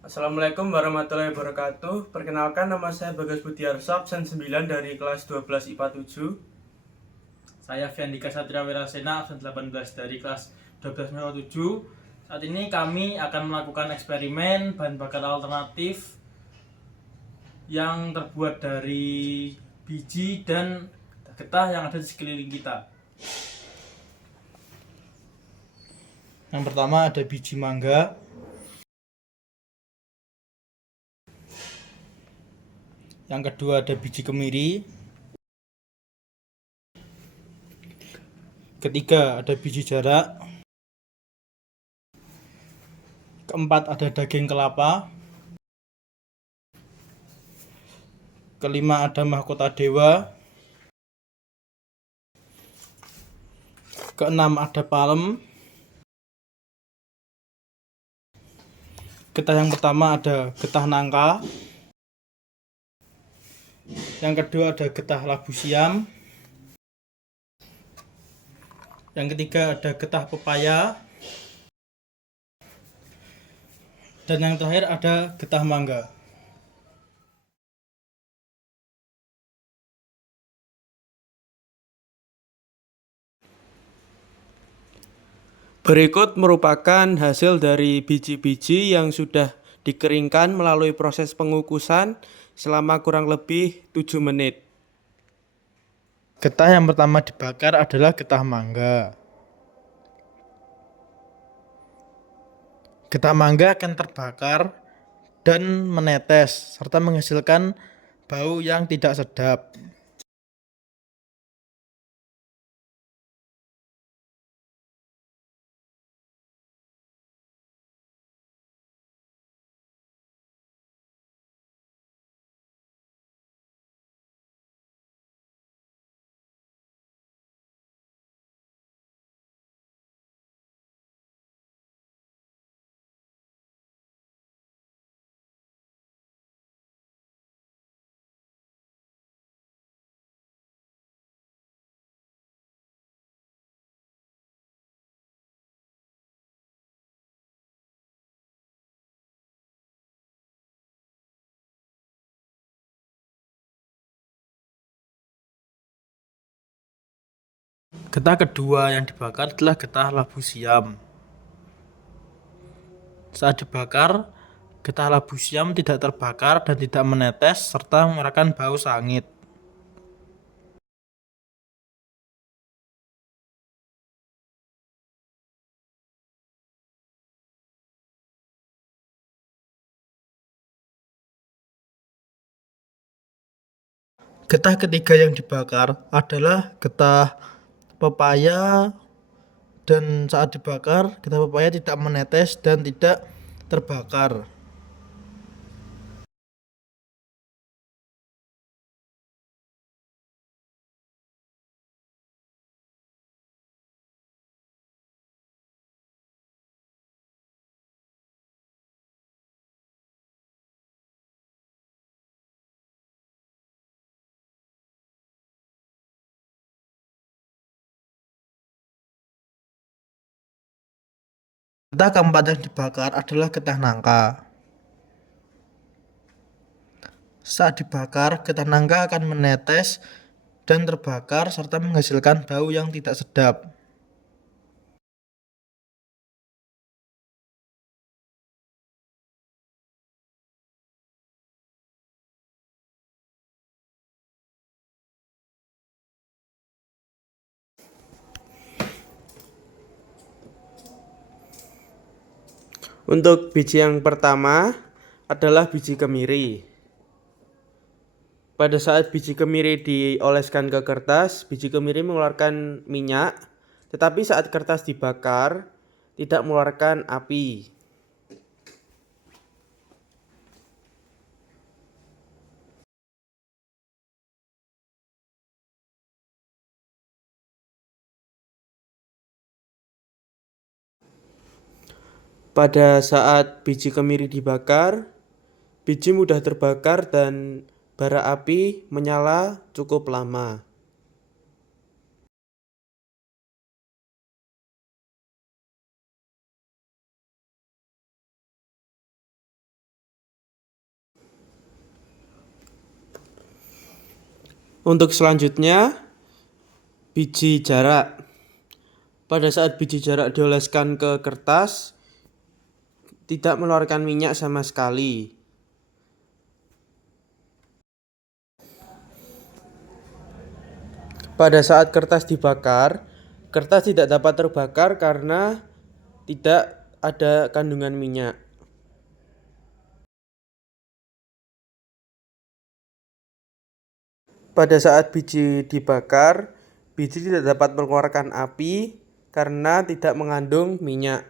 Assalamualaikum warahmatullahi wabarakatuh. Perkenalkan, nama saya Bagas Budiarso, absen 9 dari kelas 12 IPA 7. Saya Fiandika Satria Wirasena, absen 18 dari kelas 12 IPA 7. Saat ini kami akan melakukan eksperimen bahan bakar alternatif yang terbuat dari biji dan getah yang ada di sekeliling kita. Yang pertama ada biji mangga. Yang kedua ada biji kemiri. Ketiga ada biji jarak. Keempat ada daging kelapa. Kelima ada mahkota dewa. Keenam ada palem. Getah yang pertama ada getah nangka. Yang kedua ada getah labu siam. Yang ketiga ada getah pepaya. Dan yang terakhir ada getah mangga. Berikut merupakan hasil dari biji-biji yang sudah dikeringkan melalui proses pengukusan selama kurang lebih 7 menit. Getah yang pertama dibakar adalah getah mangga. Getah mangga akan terbakar dan menetes serta menghasilkan bau yang tidak sedap. Getah kedua yang dibakar adalah getah labu siam. Saat dibakar, getah labu siam tidak terbakar dan tidak menetes serta mengeluarkan bau sangit. Getah ketiga yang dibakar adalah getah pepaya, dan saat dibakar getah pepaya tidak menetes dan tidak terbakar. Getah keempat yang dibakar adalah getah nangka. Saat dibakar, getah nangka akan menetes dan terbakar serta menghasilkan bau yang tidak sedap. Untuk biji yang pertama adalah biji kemiri. Pada saat biji kemiri dioleskan ke kertas, biji kemiri mengeluarkan minyak, tetapi saat kertas dibakar tidak mengeluarkan api. Pada saat biji kemiri dibakar, biji mudah terbakar dan bara api menyala cukup lama. Untuk selanjutnya, biji jarak. Pada saat biji jarak dioleskan ke kertas, tidak mengeluarkan minyak sama sekali. Pada saat kertas dibakar, kertas tidak dapat terbakar karena tidak ada kandungan minyak. Pada saat biji dibakar, biji tidak dapat mengeluarkan api karena tidak mengandung minyak.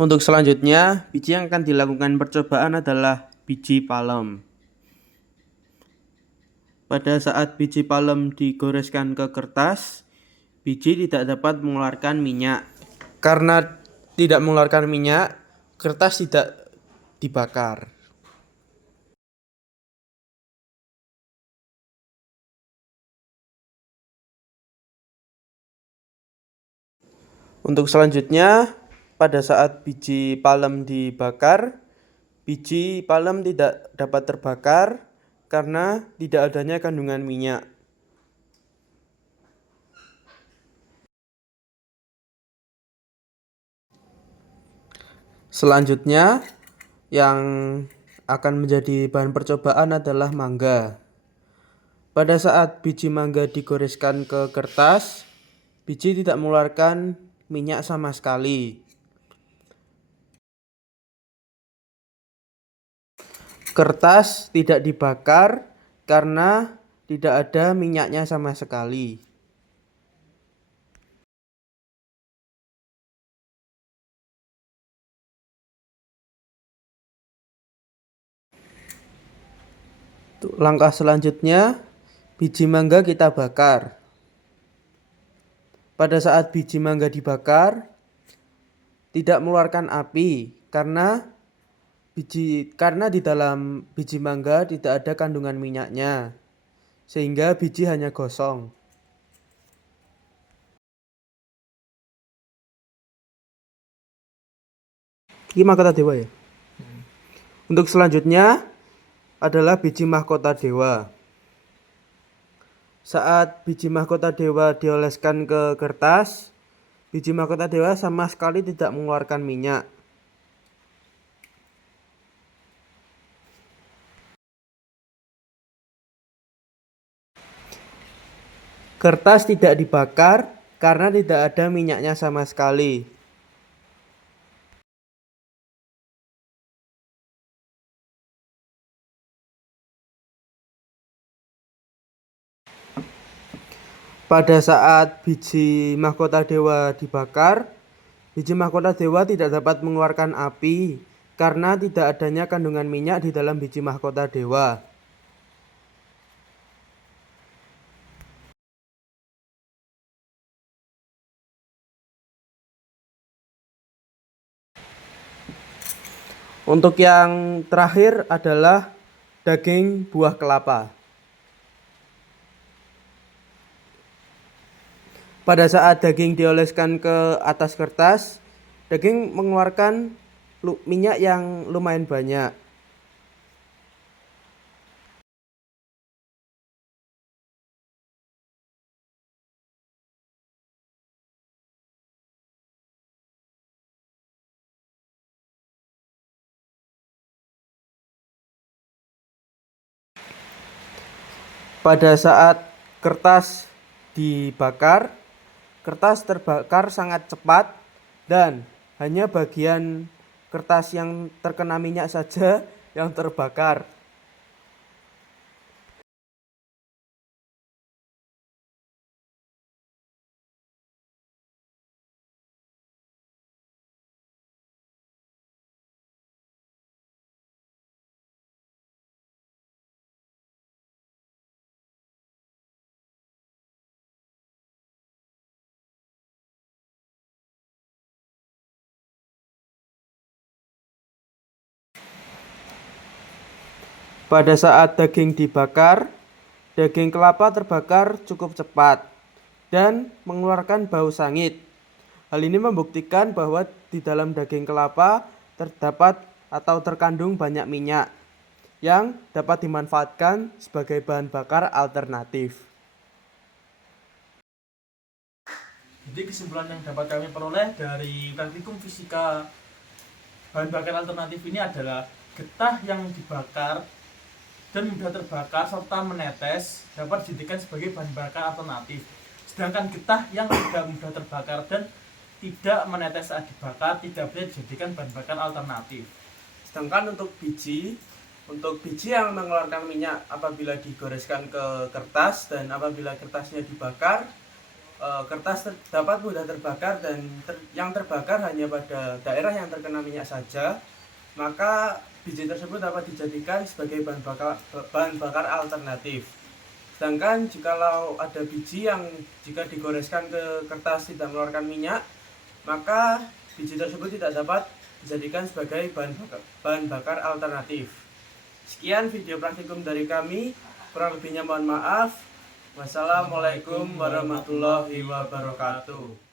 Untuk selanjutnya, biji yang akan dilakukan percobaan adalah biji palem. Pada saat biji palem digoreskan ke kertas, biji tidak dapat mengeluarkan minyak. Karena tidak mengeluarkan minyak, kertas tidak dibakar. Untuk selanjutnya, pada saat biji palem dibakar, biji palem tidak dapat terbakar karena tidak adanya kandungan minyak. Selanjutnya, yang akan menjadi bahan percobaan adalah mangga. Pada saat biji mangga digoreskan ke kertas, biji tidak mengeluarkan minyak sama sekali. Kertas tidak dibakar karena tidak ada minyaknya sama sekali. Langkah selanjutnya, biji mangga kita bakar. Pada saat biji mangga dibakar, tidak mengeluarkan api karena di dalam biji mangga tidak ada kandungan minyaknya, sehingga biji hanya gosong. Ini mahkota dewa ya. Untuk selanjutnya adalah biji mahkota dewa. Saat biji mahkota dewa dioleskan ke kertas, biji mahkota dewa sama sekali tidak mengeluarkan minyak. Kertas tidak dibakar karena tidak ada minyaknya sama sekali. Pada saat biji mahkota dewa dibakar, biji mahkota dewa tidak dapat mengeluarkan api karena tidak adanya kandungan minyak di dalam biji mahkota dewa. Untuk yang terakhir adalah daging buah kelapa. Pada saat daging dioleskan ke atas kertas, daging mengeluarkan minyak yang lumayan banyak. Pada saat kertas dibakar, kertas terbakar sangat cepat dan hanya bagian kertas yang terkena minyak saja yang terbakar. Pada saat daging dibakar, daging kelapa terbakar cukup cepat dan mengeluarkan bau sangit. Hal ini membuktikan bahwa di dalam daging kelapa terdapat atau terkandung banyak minyak. yang dapat dimanfaatkan sebagai bahan bakar alternatif. Jadi kesimpulan yang dapat kami peroleh dari praktikum fisika bahan bakar alternatif ini adalah getah yang dibakar dan mudah terbakar serta menetes dapat dijadikan sebagai bahan bakar alternatif. Sedangkan getah yang tidak mudah terbakar dan tidak menetes saat dibakar tidak bisa dijadikan bahan bakar alternatif. Sedangkan untuk biji yang mengeluarkan minyak apabila digoreskan ke kertas dan apabila kertasnya dibakar, kertas dapat mudah terbakar dan yang terbakar hanya pada daerah yang terkena minyak saja, maka biji tersebut dapat dijadikan sebagai bahan bakar alternatif. Sedangkan jikalau ada biji yang jika digoreskan ke kertas tidak mengeluarkan minyak, maka biji tersebut tidak dapat dijadikan sebagai bahan bakar alternatif. Sekian video praktikum dari kami, kurang lebihnya mohon maaf. Wassalamualaikum warahmatullahi wabarakatuh.